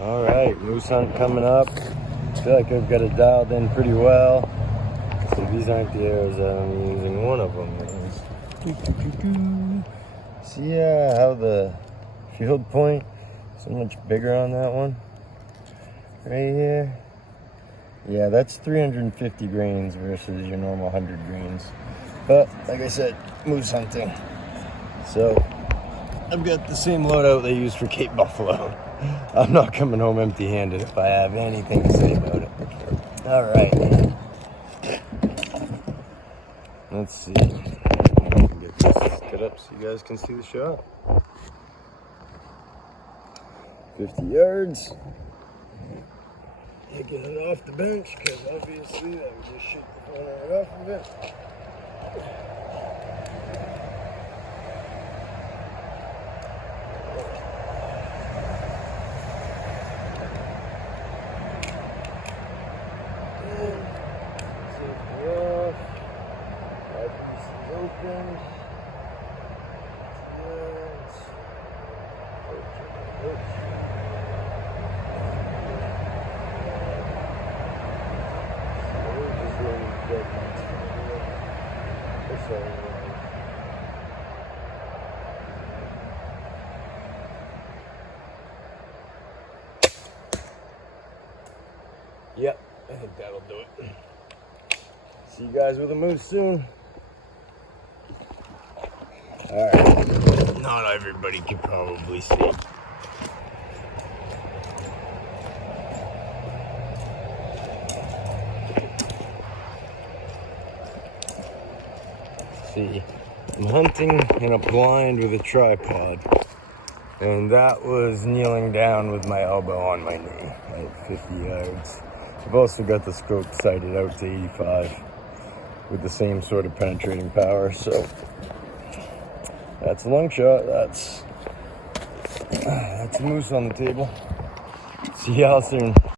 All right, moose hunt coming up. I feel like I've got it dialed in pretty well. So these aren't the arrows that I'm using. One of them is. See how the field point so much bigger on that one? Right here. Yeah, that's 350 grains versus your normal 100 grains. But like I said, moose hunting. So I've got the same loadout they use for Cape Buffalo. I'm not coming home empty-handed if I have anything to say about it. All right. Let's see. I can get this set up so you guys can see the shot. 50 yards. Taking it off the bench because obviously that would just shake the phone right off of it. Yep, I think that'll do it. See you guys with a moose soon. Alright, not everybody can probably see. See, I'm hunting in a blind with a tripod, and that was kneeling down with my elbow on my knee at 50 yards. I've also got the scope sighted out to 85 with the same sort of penetrating power, so that's a long shot. That's a moose on the table. See y'all soon.